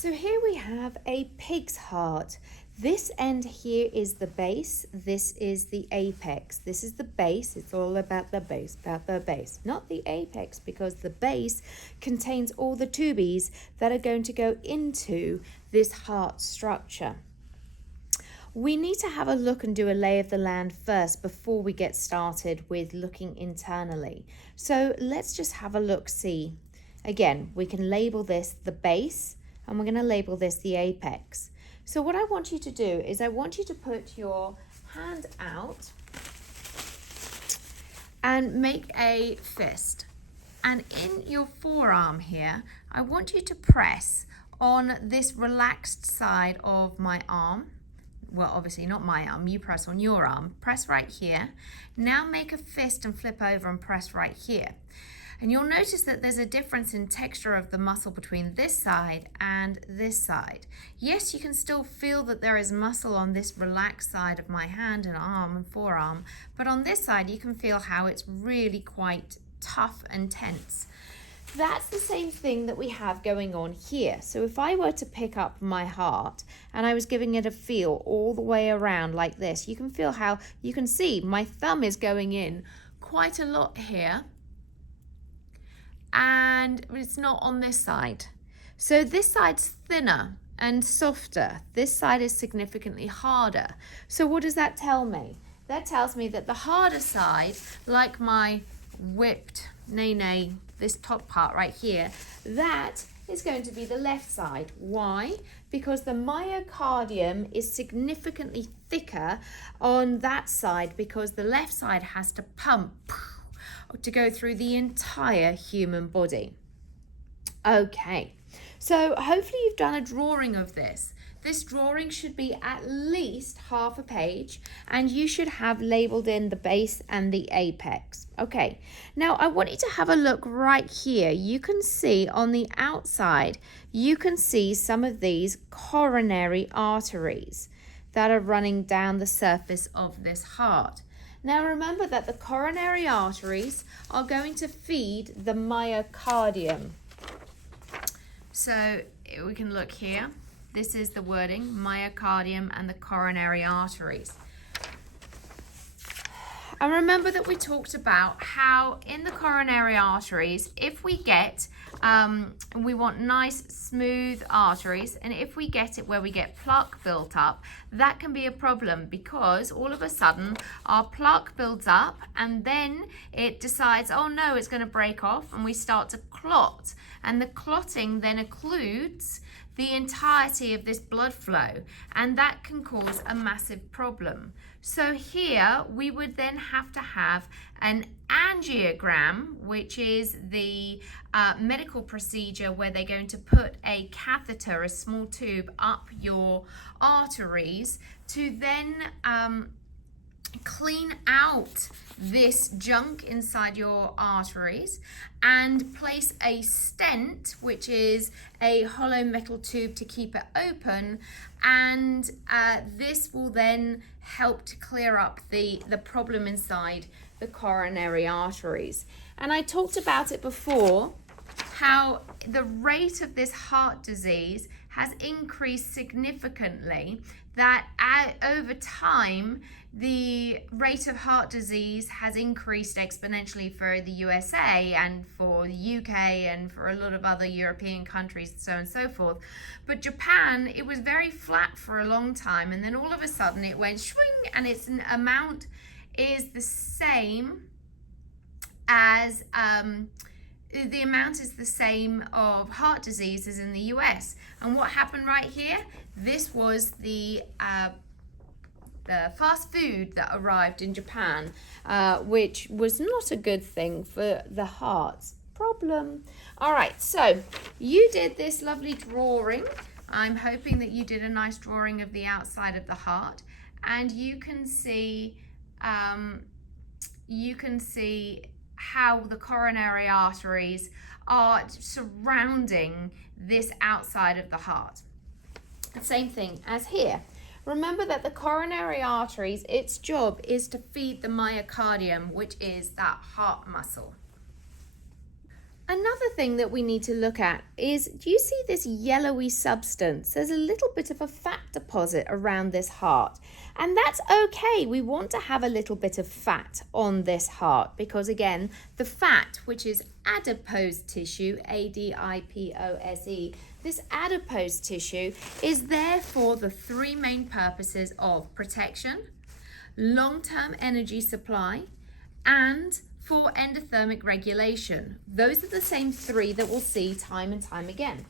So here we have a pig's heart. This end here is the base, this is the apex. This is the base, it's all about the base, not the apex, because the base contains all the tubies that are going to go into this heart structure. We need to have a look and do a lay of the land first before we get started with looking internally. So let's just have a look, see. Again, we can label this the base, and we're going to label this the apex. So what I want you to do is I want you to put your hand out and make a fist. And in your forearm here, I want you to press on this relaxed side of my arm. Well, obviously not my arm, you press on your arm. Press right here. Now make a fist and flip over and press right here. And you'll notice that there's a difference in texture of the muscle between this side and this side. Yes, you can still feel that there is muscle on this relaxed side of my hand and arm and forearm, but on this side you can feel how it's really quite tough and tense. That's the same thing that we have going on here. So if I were to pick up my heart and I was giving it a feel all the way around like this, you can feel how, you can see my thumb is going in quite a lot here, and it's not on this side. So this side's thinner and softer. This side is significantly harder. So what does that tell me? That tells me that the harder side, like my whipped nay, this top part right here, that is going to be the left side. Why? Because the myocardium is significantly thicker on that side, because the left side has to pump to go through the entire human body. Okay, so hopefully you've done a drawing of this. This drawing should be at least half a page, and you should have labeled in the base and the apex. Okay, now I want you to have a look right here. You can see on the outside, you can see some of these coronary arteries that are running down the surface of this heart. Now remember that the coronary arteries are going to feed the myocardium. So we can look here. This is the wording, myocardium and the coronary arteries. And remember that we talked about how in the coronary arteries, if we get, we want nice smooth arteries, and if we get it where we get plaque built up, that can be a problem, because all of a sudden our plaque builds up and then it decides, oh no, it's going to break off, and we start to clot, and the clotting then occludes the entirety of this blood flow, and that can cause a massive problem. So here we would then have to have an angiogram, which is the medical procedure where they're going to put a catheter, a small tube, up your arteries to then clean out this junk inside your arteries and place a stent, which is a hollow metal tube to keep it open, and this will then help to clear up the problem inside the coronary arteries. And I talked about it before, how the rate of this heart disease has increased significantly, that over time the rate of heart disease has increased exponentially for the USA and for the UK and for a lot of other European countries, so on and so forth. But Japan, it was very flat for a long time, and then all of a sudden it went swing, and its amount is the same as the amount is the same of heart disease as in the US. And what happened right here? This was the fast food that arrived in Japan, which was not a good thing for the heart's problem. All right, so you did this lovely drawing. I'm hoping that you did a nice drawing of the outside of the heart, and you can see how the coronary arteries are surrounding this outside of the heart. Same thing as here. Remember that the coronary arteries, its job is to feed the myocardium, which is that heart muscle. Another thing that we need to look at is, do you see this yellowy substance? There's a little bit of a fat deposit around this heart. And that's okay. We want to have a little bit of fat on this heart because, again, the fat, which is adipose tissue, A-D-I-P-O-S-E, this adipose tissue is there for the three main purposes of protection, long-term energy supply, and for endothermic regulation. Those are the same three that we'll see time and time again.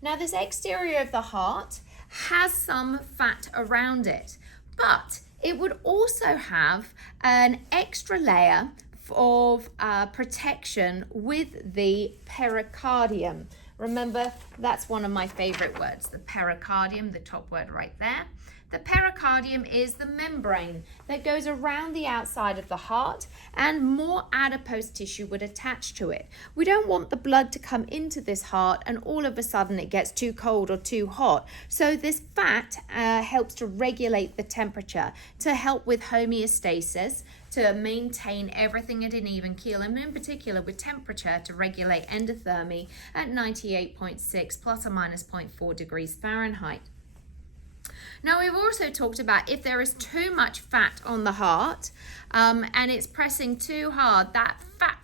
Now, this exterior of the heart has some fat around it, but it would also have an extra layer of protection with the pericardium. Remember, that's one of my favorite words, the pericardium, the top word right there. The pericardium is the membrane that goes around the outside of the heart, and more adipose tissue would attach to it. We don't want the blood to come into this heart and all of a sudden it gets too cold or too hot. So this fat helps to regulate the temperature, to help with homeostasis, to maintain everything at an even keel, and in particular with temperature to regulate endothermy at 98.6 plus or minus 0.4 degrees Fahrenheit. Now, we've also talked about if there is too much fat on the heart and it's pressing too hard, that fat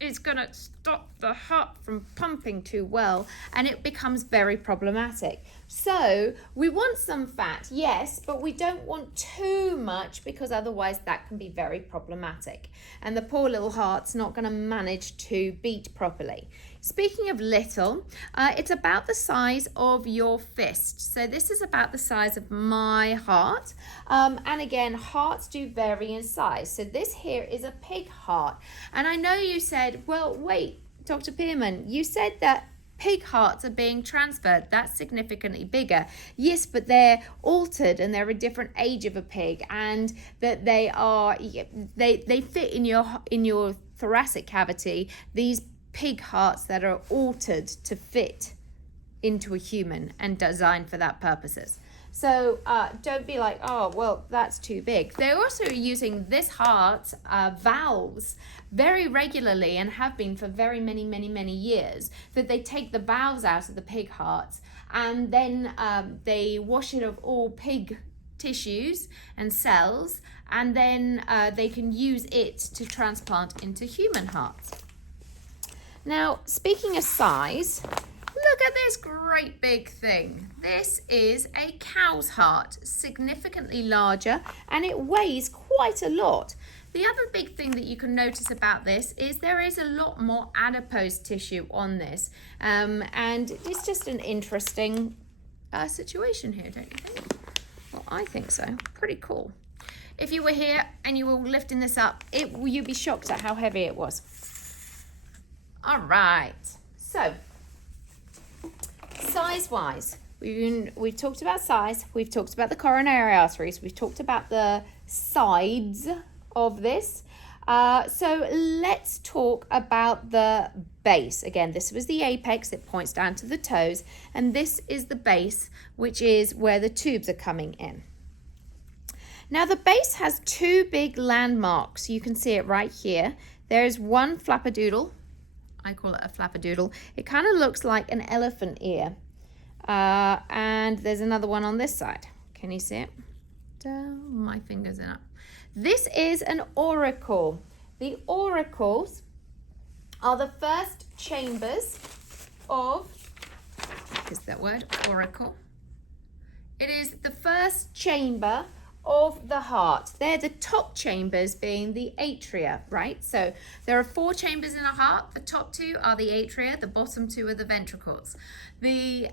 is going to stop the heart from pumping too well, and it becomes very problematic. So we want some fat, yes, but we don't want too much because otherwise that can be very problematic. And the poor little heart's not going to manage to beat properly. Speaking of little, it's about the size of your fist. So this is about the size of my heart. And again, hearts do vary in size. So this here is a pig heart. And I know you said, well, wait, Dr. Pearman, you said that pig hearts are being transferred. That's significantly bigger. Yes, but they're altered and they're a different age of a pig, and that they fit in your thoracic cavity. These pig hearts that are altered to fit into a human and designed for that purposes. So don't be like, oh, well, that's too big. They're also using this heart valves very regularly and have been for very many years, that they take the valves out of the pig hearts and then they wash it of all pig tissues and cells, and then they can use it to transplant into human hearts. Now, speaking of size, look at this great big thing. This is a cow's heart, significantly larger, and it weighs quite a lot. The other big thing that you can notice about this is there is a lot more adipose tissue on this, and it's just an interesting situation here, don't you think? Well, I think so. Pretty cool. If you were here and you were lifting this up, you'd be shocked at how heavy it was. All right, so size-wise, we've talked about size, we've talked about the coronary arteries, we've talked about the sides of this. So let's talk about the base. Again, this was the apex, it points down to the toes, and this is the base, which is where the tubes are coming in. Now, the base has two big landmarks. You can see it right here. There's one flapperdoodle. I call it a flapperdoodle. It kind of looks like an elephant ear. And there's another one on this side. Can you see it? My fingers are up. This is an auricle. The auricles are the first chambers of, is that word, auricle? It is the first chamber of the heart. They're the top chambers being the atria, right? So there are 4 chambers in a heart. The top 2 are the atria, the bottom 2 are the ventricles. The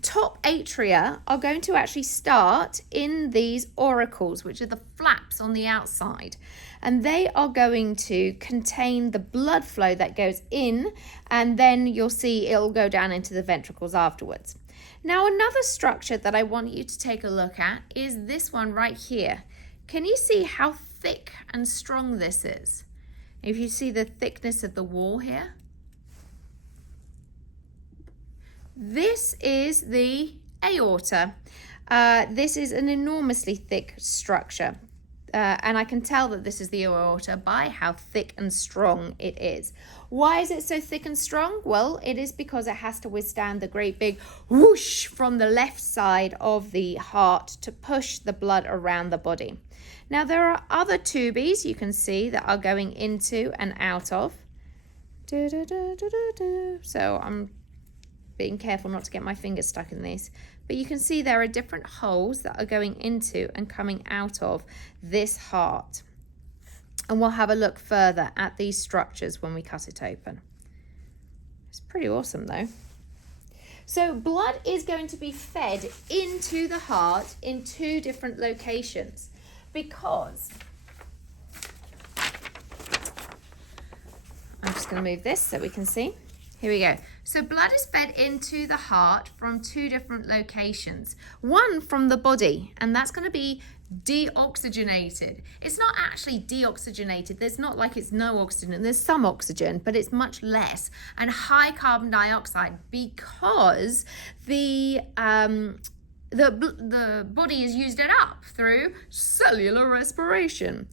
top atria are going to actually start in these auricles, which are the flaps on the outside, and they are going to contain the blood flow that goes in, and then you'll see it'll go down into the ventricles afterwards. Now, another structure that I want you to take a look at is this one right here. Can you see how thick and strong this is? If you see the thickness of the wall here, this is the aorta. This is an enormously thick structure. and I can tell that this is the aorta by how thick and strong it is. Why is it so thick and strong? Well, it is because it has to withstand the great big whoosh from the left side of the heart to push the blood around the body. Now, there are other tubies you can see that are going into and out of. So I'm being careful not to get my fingers stuck in these. But you can see there are different holes that are going into and coming out of this heart. And we'll have a look further at these structures when we cut it open. It's pretty awesome though. So blood is going to be fed into the heart in two different locations because I'm just going to move this so we can see. Here we go. So blood is fed into the heart from two different locations. One from the body, and that's going to be deoxygenated. It's not actually deoxygenated. There's not like it's no oxygen. There's some oxygen, but it's much less. And high carbon dioxide because the body has used it up through cellular respiration.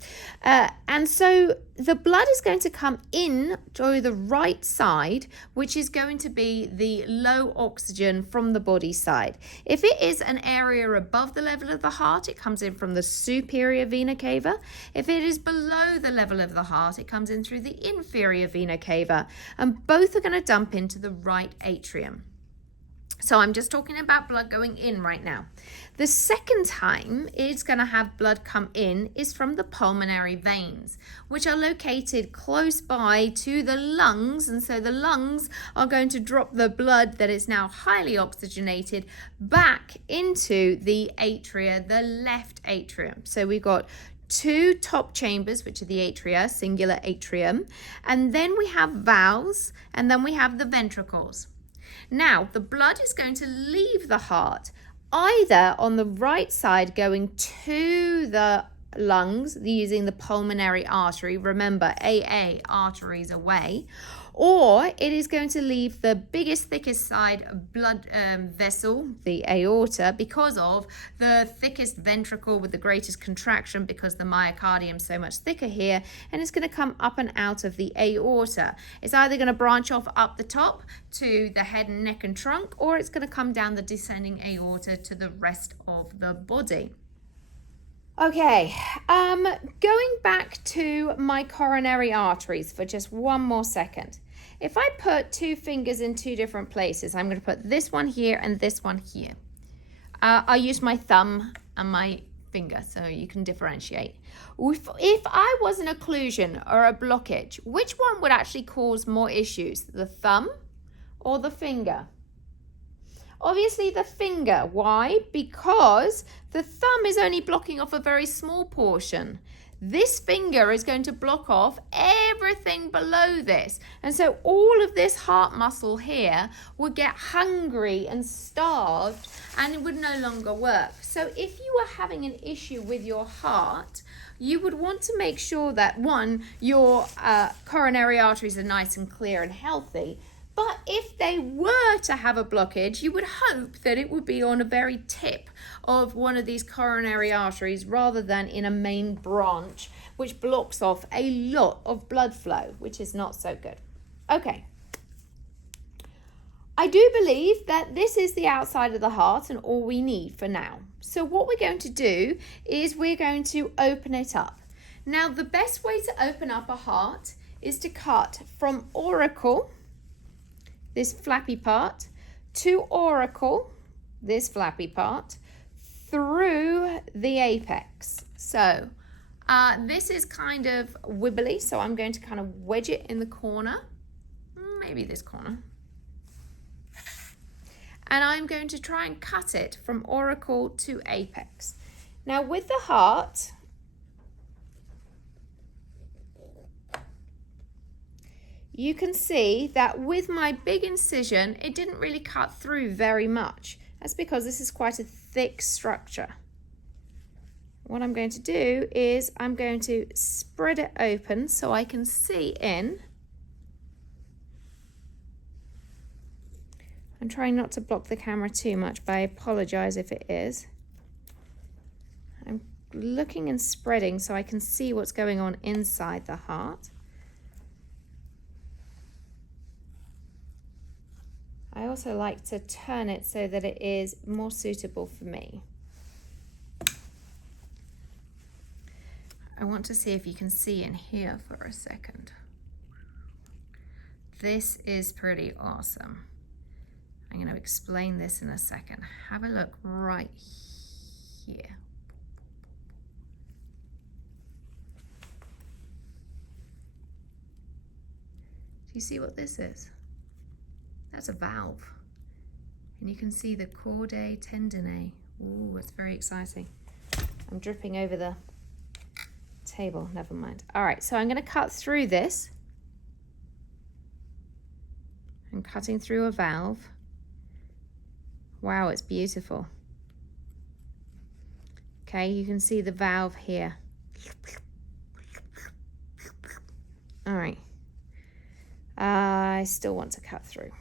And so the blood is going to come in to the right side, which is going to be the low oxygen from the body side. If it is an area above the level of the heart, it comes in from the superior vena cava. If it is below the level of the heart, it comes in through the inferior vena cava. And both are going to dump into the right atrium. So I'm just talking about blood going in right now. The second time it's going to have blood come in is from the pulmonary veins, which are located close by to the lungs. And so the lungs are going to drop the blood that is now highly oxygenated back into the atria, the left atrium. So we've got two top chambers, which are the atria, singular atrium. And then we have valves, and then we have the ventricles. Now, the blood is going to leave the heart either on the right side going to the lungs using the pulmonary artery. Remember, AA, arteries away. Or it is going to leave the biggest, thickest side blood vessel, the aorta, because of the thickest ventricle with the greatest contraction because the myocardium is so much thicker here, and it's going to come up and out of the aorta. It's either going to branch off up the top to the head and neck and trunk, or it's going to come down the descending aorta to the rest of the body. Okay, going back to my coronary arteries for just one more second. If I put two fingers in two different places, I'm going to put this one here and this one here. I use my thumb and my finger so you can differentiate. If I was an occlusion or a blockage, which one would actually cause more issues, the thumb or the finger? Obviously the finger. Why? Because the thumb is only blocking off a very small portion. This finger is going to block off everything below this. And so all of this heart muscle here would get hungry and starved and it would no longer work. So if you were having an issue with your heart, you would want to make sure that, one, your coronary arteries are nice and clear and healthy. But if they were to have a blockage, you would hope that it would be on a very tip of one of these coronary arteries rather than in a main branch, which blocks off a lot of blood flow, which is not so good. Okay. I do believe that this is the outside of the heart and all we need for now. So what we're going to do is we're going to open it up. Now, the best way to open up a heart is to cut from auricle, this flappy part, to auricle, this flappy part, through the apex. So this is kind of wibbly, so I'm going to kind of wedge it in the corner, maybe this corner. And I'm going to try and cut it from auricle to apex. Now with the heart, you can see that with my big incision, it didn't really cut through very much. That's because this is quite a thick structure. What I'm going to do is I'm going to spread it open so I can see in. I'm trying not to block the camera too much, but I apologize if it is. I'm looking and spreading so I can see what's going on inside the heart. I also like to turn it so that it is more suitable for me. I want to see if you can see in here for a second. This is pretty awesome. I'm going to explain this in a second. Have a look right here. Do you see what this is? That's a valve. And you can see the chordae tendineae. Ooh, it's very exciting. I'm dripping over the table, never mind. All right, so I'm going to cut through this. I'm cutting through a valve. Wow, it's beautiful. Okay, you can see the valve here. All right. I still want to cut through.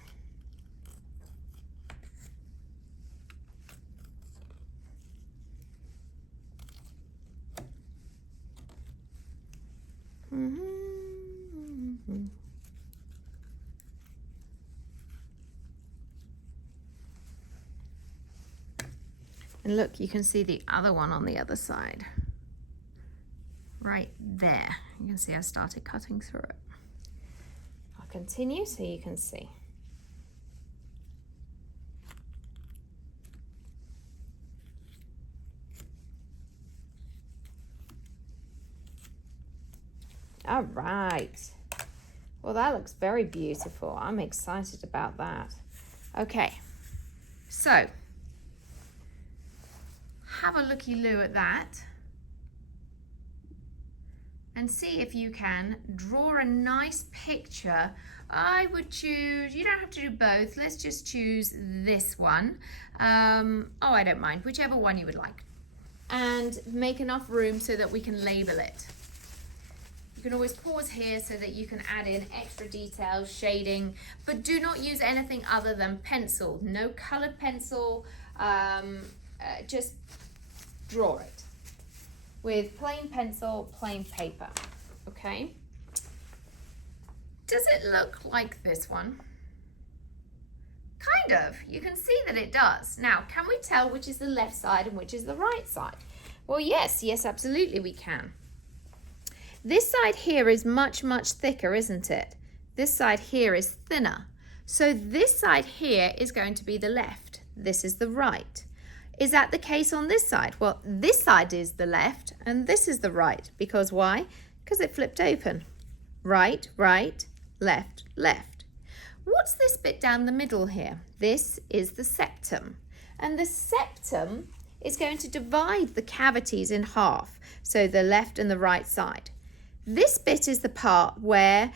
And look, you can see the other one on the other side. Right there. You can see I started cutting through it. I'll continue so you can see. All right. Well, that looks very beautiful. I'm excited about that. Okay. So, have a looky-loo at that and see if you can draw a nice picture. I would choose, you don't have to do both, let's just choose this one. I don't mind, whichever one you would like. And make enough room so that we can label it. You can always pause here so that you can add in extra details, shading, but do not use anything other than pencil. No colored pencil, just draw it with plain pencil, plain paper, okay? Does it look like this one? Kind of, you can see that it does. Now, can we tell which is the left side and which is the right side? Well, yes, absolutely we can. This side here is much, much thicker, isn't it? This side here is thinner. So this side here is going to be the left. This is the right. Is that the case on this side? Well, this side is the left and this is the right. Because why? Because it flipped open. Right, right, left, left. What's this bit down the middle here? This is the septum. And the septum is going to divide the cavities in half. So the left and the right side. This bit is the part where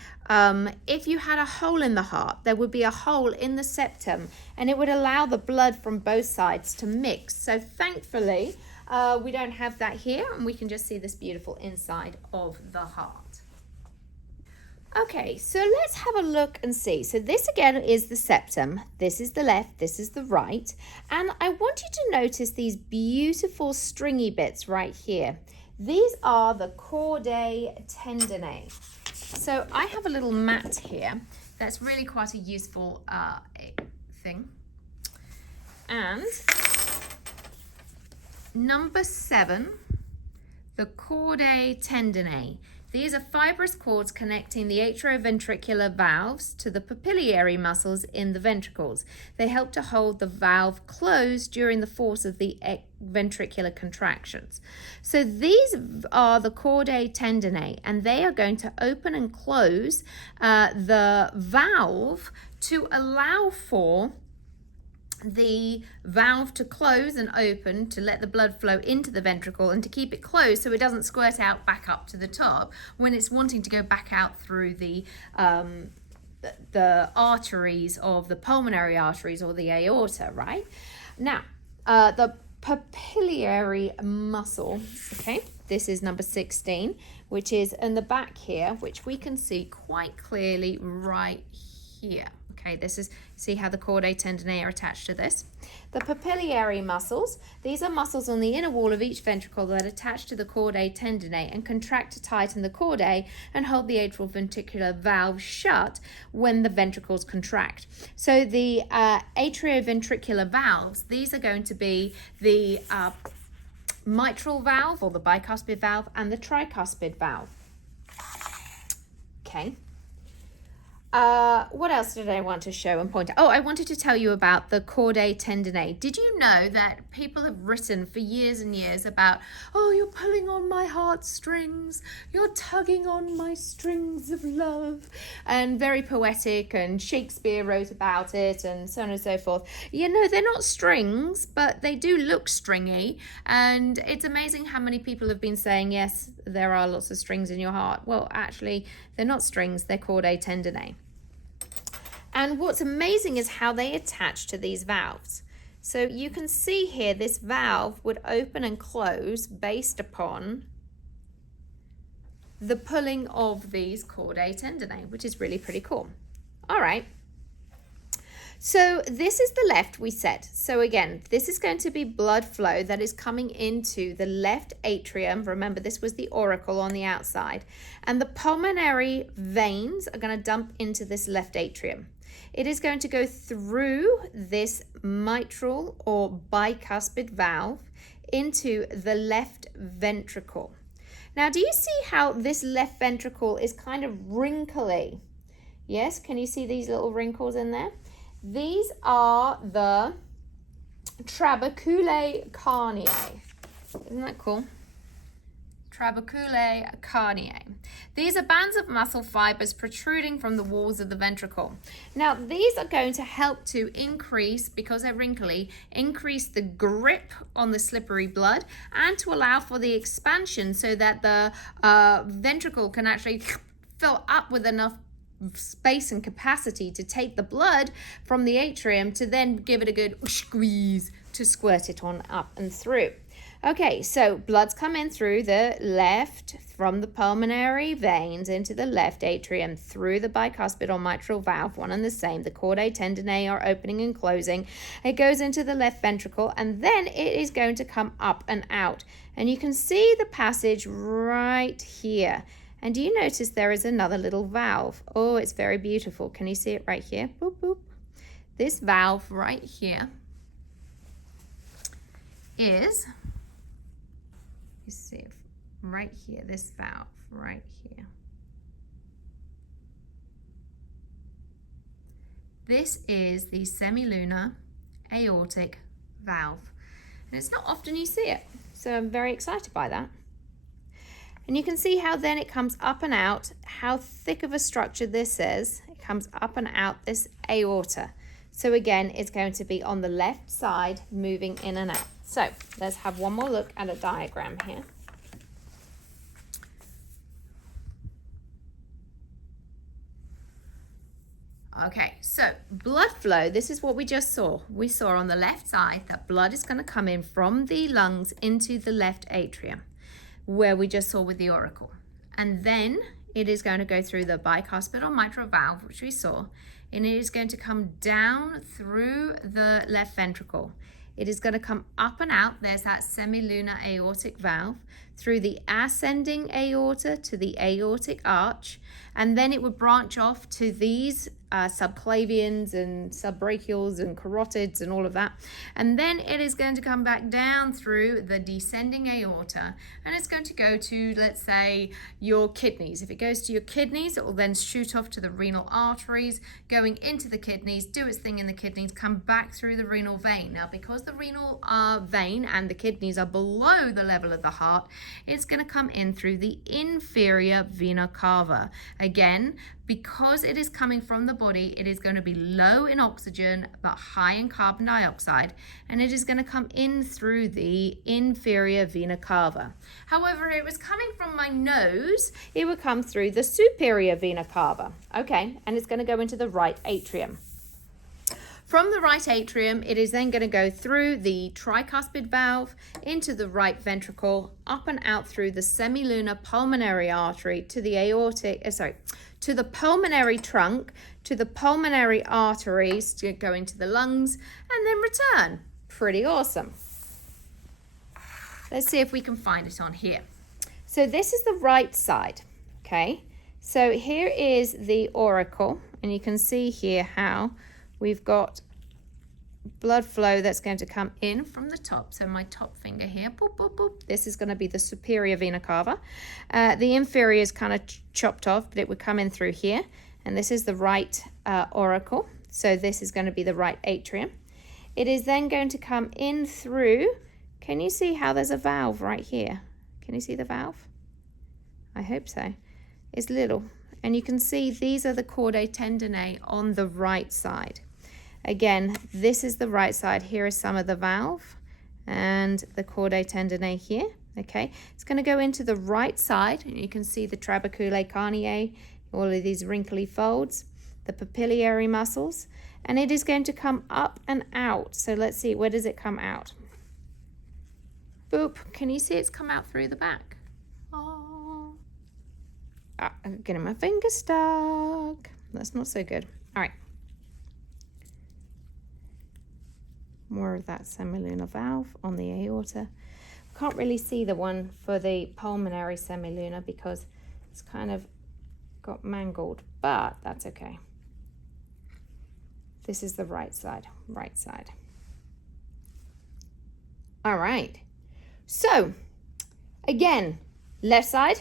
if you had a hole in the heart, there would be a hole in the septum and it would allow the blood from both sides to mix. So thankfully, we don't have that here and we can just see this beautiful inside of the heart. Okay, so let's have a look and see. So this again is the septum. This is the left, this is the right. And I want you to notice these beautiful stringy bits right here. These are the chordae tendineae. So I have a little mat here that's really quite a useful thing. And number 7, the chordae tendineae. These are fibrous cords connecting the atrioventricular valves to the papillary muscles in the ventricles. They help to hold the valve closed during the force of the ventricular contractions. So these are the chordae tendineae, and they are going to open and close the valve to allow for the valve to close and open to let the blood flow into the ventricle and to keep it closed so it doesn't squirt out back up to the top when it's wanting to go back out through the arteries of the pulmonary arteries or the aorta, right? Now, the papillary muscle, okay, this is number 16, which is in the back here, which we can see quite clearly right here. Okay, this is, see how the chordae tendineae are attached to this. The papillary muscles, these are muscles on the inner wall of each ventricle that attach to the chordae tendineae and contract to tighten the chordae and hold the atrial ventricular valve shut when the ventricles contract. So the atrioventricular valves, these are going to be the mitral valve or the bicuspid valve and the tricuspid valve. Okay. What else did I want to show and point out? Oh, I wanted to tell you about the chordae tendineae. Did you know that people have written for years and years about, oh, you're pulling on my heartstrings, you're tugging on my strings of love, and very poetic, and Shakespeare wrote about it, and so on and so forth. You know, they're not strings, but they do look stringy, and it's amazing how many people have been saying, yes, there are lots of strings in your heart. Well, actually, they're not strings, they're chordae tendineae. And what's amazing is how they attach to these valves. So you can see here this valve would open and close based upon the pulling of these chordae tendineae, which is really pretty cool. All right. So this is the left, we said. So again, this is going to be blood flow that is coming into the left atrium. Remember, this was the auricle on the outside. And the pulmonary veins are going to dump into this left atrium. It is going to go through this mitral or bicuspid valve into the left ventricle. Now, do you see how this left ventricle is kind of wrinkly? Yes, can you see these little wrinkles in there? These are the trabeculae carneae. Isn't that cool? Trabeculae carneae. These are bands of muscle fibers protruding from the walls of the ventricle. Now, these are going to help to increase, because they're wrinkly, increase the grip on the slippery blood and to allow for the expansion so that the ventricle can actually fill up with enough space and capacity to take the blood from the atrium to then give it a good squeeze to squirt it on up and through. Okay, so blood's come in through the left, from the pulmonary veins into the left atrium, through the bicuspid or mitral valve, one and the same. The chordae tendineae are opening and closing. It goes into the left ventricle, and then it is going to come up and out. And you can see the passage right here. And do you notice there is another little valve? Oh, it's very beautiful. Can you see it right here? Boop, boop. This valve right here is... You see it right here, this valve right here. This is the semilunar aortic valve. And it's not often you see it, so I'm very excited by that. And you can see how then it comes up and out, how thick of a structure this is. It comes up and out this aorta. So again, it's going to be on the left side, moving in and out. So let's have one more look at a diagram here. Okay, so blood flow, this is what we just saw. We saw on the left side that blood is going to come in from the lungs into the left atrium, where we just saw with the auricle. And then it is going to go through the bicuspid or mitral valve, which we saw, and it is going to come down through the left ventricle. It is going to come up and out. There's that semilunar aortic valve, through the ascending aorta to the aortic arch, and then it would branch off to these subclavians and subbrachials and carotids and all of that. And then it is going to come back down through the descending aorta, and it's going to go to, let's say, your kidneys. If it goes to your kidneys, it will then shoot off to the renal arteries, going into the kidneys, do its thing in the kidneys, come back through the renal vein. Now, because the renal vein and the kidneys are below the level of the heart, it's going to come in through the inferior vena cava. Again, because it is coming from the body, it is going to be low in oxygen but high in carbon dioxide, and it is going to come in through the inferior vena cava. However, if it was coming from my nose, it would come through the superior vena cava. Okay, and it's going to go into the right atrium. From the right atrium, it is then going to go through the tricuspid valve into the right ventricle, up and out through the semilunar pulmonary artery to the to the pulmonary trunk, to the pulmonary arteries, to go into the lungs, and then return. Pretty awesome. Let's see if we can find it on here. So this is the right side, okay? So here is the auricle, and you can see here how we've got blood flow that's going to come in from the top. So my top finger here, boop, boop, boop. This is going to be the superior vena cava. The inferior is kind of chopped off, but it would come in through here. And this is the right auricle. So this is going to be the right atrium. It is then going to come in through. Can you see how there's a valve right here? Can you see the valve? I hope so. It's little. And you can see these are the chordae tendineae on the right side. Again, this is the right side. Here is some of the valve and the chordae tendineae here. Okay, it's going to go into the right side, and you can see the trabeculae carneae, all of these wrinkly folds, the papillary muscles, and it is going to come up and out. So let's see, where does it come out? Boop. Can you see it's come out through the back? Oh. I'm getting my finger stuck. That's not so good. All right. More of that semilunar valve on the aorta. Can't really see the one for the pulmonary semilunar because it's kind of got mangled, but that's okay. This is the right side, right side. All right. So, again, left side,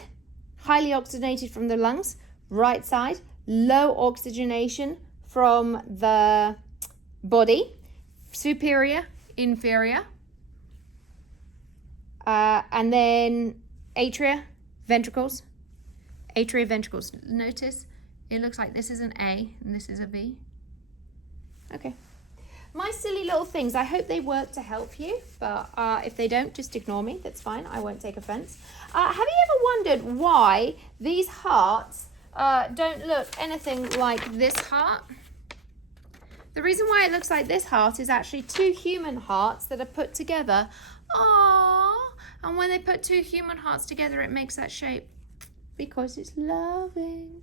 highly oxygenated from the lungs. Right side, low oxygenation from the body. Superior, inferior, and then atria, ventricles. Atria, ventricles. Notice it looks like this is an A and this is a V. Okay. My silly little things, I hope they work to help you, but if they don't, just ignore me. That's fine. I won't take offense. Have you ever wondered why these hearts don't look anything like this heart? The reason why it looks like this heart is actually two human hearts that are put together. Aww. And when they put two human hearts together, it makes that shape because it's loving.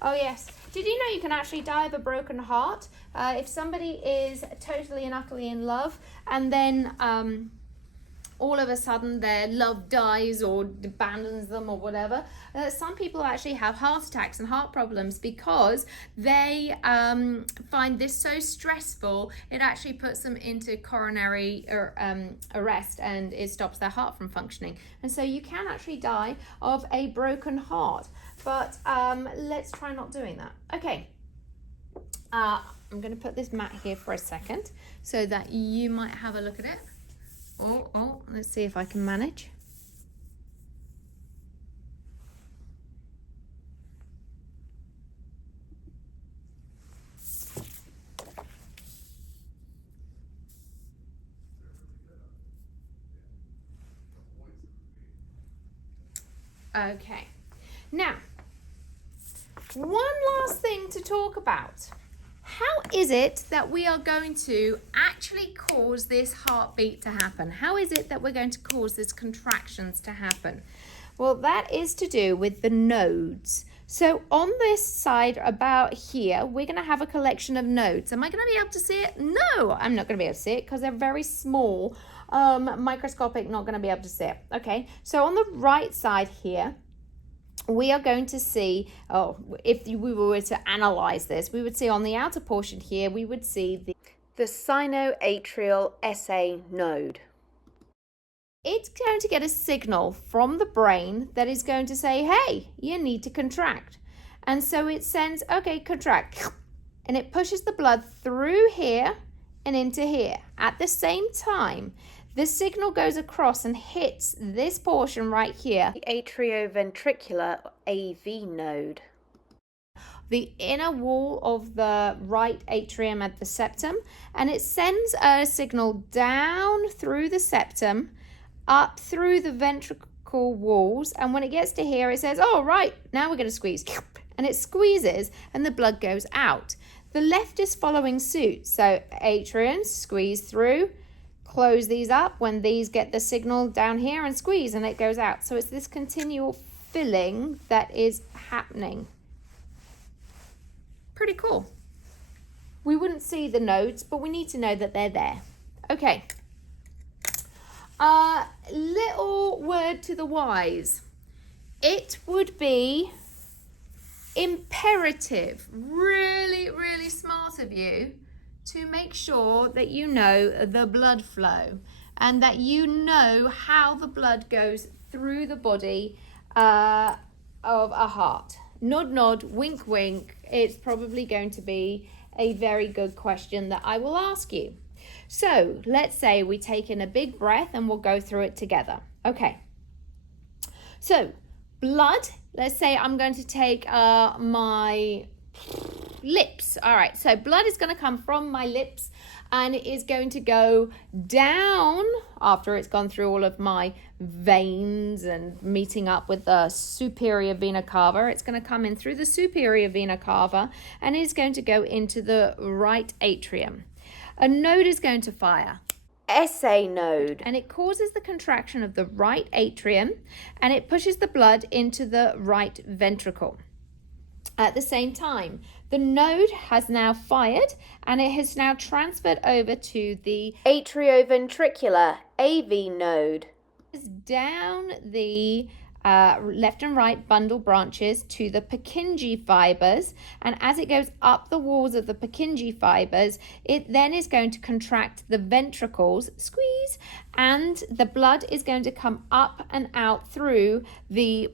Oh, yes. Did you know you can actually die of a broken heart? If somebody is totally and utterly in love and then all of a sudden their love dies or abandons them or whatever, some people actually have heart attacks and heart problems because they find this so stressful, it actually puts them into coronary arrest and it stops their heart from functioning. And so you can actually die of a broken heart, but let's try not doing that. Okay. I'm going to put this mat here for a second so that you might have a look at it. Oh, let's see if I can manage. Okay. Now, one last thing to talk about. How is it that we are going to actually cause this heartbeat to happen? How is it that we're going to cause these contractions to happen? Well, that is to do with the nodes. So on this side about here, we're going to have a collection of nodes. Am I going to be able to see it? No, I'm not going to be able to see it because they're very small, microscopic, not going to be able to see it. Okay, so on the right side here, we are going to see, if we were to analyze this, we would see on the outer portion here, we would see the sinoatrial SA node. It's going to get a signal from the brain that is going to say, hey, you need to contract. And so it sends, okay, contract. And it pushes the blood through here and into here. At the same time, the signal goes across and hits this portion right here, the atrioventricular AV node. The inner wall of the right atrium at the septum, and it sends a signal down through the septum, up through the ventricle walls, and when it gets to here, it says, oh, right, now we're going to squeeze. And it squeezes and the blood goes out. The left is following suit. So atrium, squeeze through, close these up when these get the signal down here and squeeze and it goes out. So it's this continual filling that is happening. Pretty cool. We wouldn't see the nodes, but we need to know that they're there. Okay. Little word to the wise. It would be imperative, really, really smart of you to make sure that you know the blood flow and that you know how the blood goes through the body of a heart. Nod, nod, wink, wink. It's probably going to be a very good question that I will ask you. So let's say we take in a big breath and we'll go through it together. Okay. So blood, let's say I'm going to take my lips. All right, so blood is going to come from my lips and it is going to go down after it's gone through all of my veins and meeting up with the superior vena cava. It's going to come in through the superior vena cava and it's going to go into the right atrium. A node is going to fire. SA node, and it causes the contraction of the right atrium and it pushes the blood into the right ventricle. At the same time, the node has now fired and it has now transferred over to the atrioventricular AV node. It's down the left and right bundle branches to the Purkinje fibers, and as it goes up the walls of the Purkinje fibers, it then is going to contract the ventricles, squeeze, and the blood is going to come up and out through the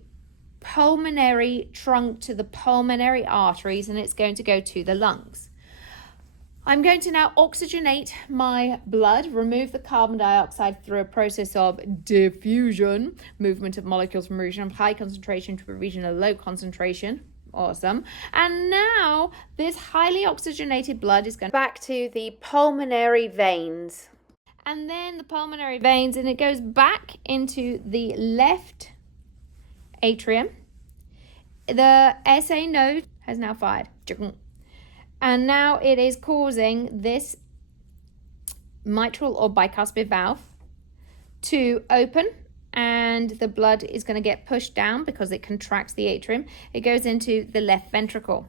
pulmonary trunk to the pulmonary arteries, and it's going to go to the lungs. I'm going to now oxygenate my blood, remove the carbon dioxide through a process of diffusion, movement of molecules from a region of high concentration to a region of low concentration. Awesome. And now this highly oxygenated blood is going back to the pulmonary veins. And then the pulmonary veins, and it goes back into the left atrium. The SA node has now fired. And now it is causing this mitral or bicuspid valve to open, and the blood is going to get pushed down because it contracts the atrium. It goes into the left ventricle.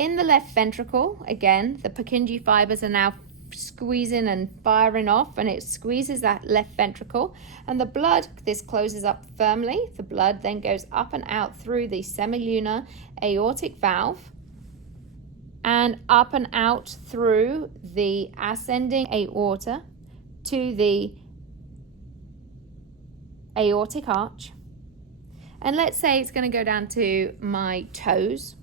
In the left ventricle, again, the Purkinje fibers are now squeezing and firing off, and it squeezes that left ventricle, and the blood, this closes up firmly. The blood then goes up and out through the semilunar aortic valve and up and out through the ascending aorta to the aortic arch. And let's say it's going to go down to my toes,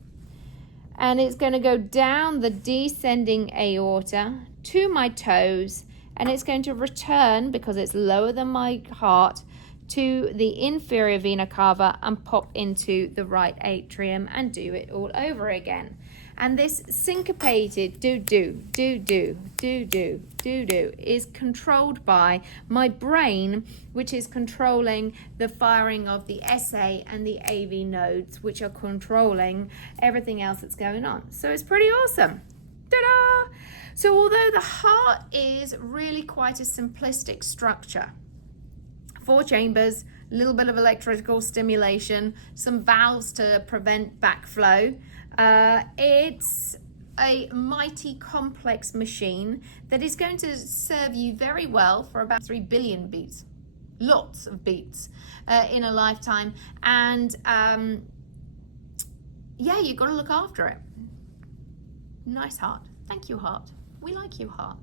and it's going to go down the descending aorta to my toes, and it's going to return, because it's lower than my heart, to the inferior vena cava and pop into the right atrium and do it all over again. And this syncopated do-do, do-do, do-do, do-do is controlled by my brain, which is controlling the firing of the SA and the AV nodes, which are controlling everything else that's going on. So it's pretty awesome. Ta-da! So although the heart is really quite a simplistic structure, 4 chambers, a little bit of electrical stimulation, some valves to prevent backflow, it's a mighty complex machine that is going to serve you very well for about 3 billion beats. Lots of beats in a lifetime. And yeah, you've got to look after it. Nice heart. Thank you, heart. We like you, heart.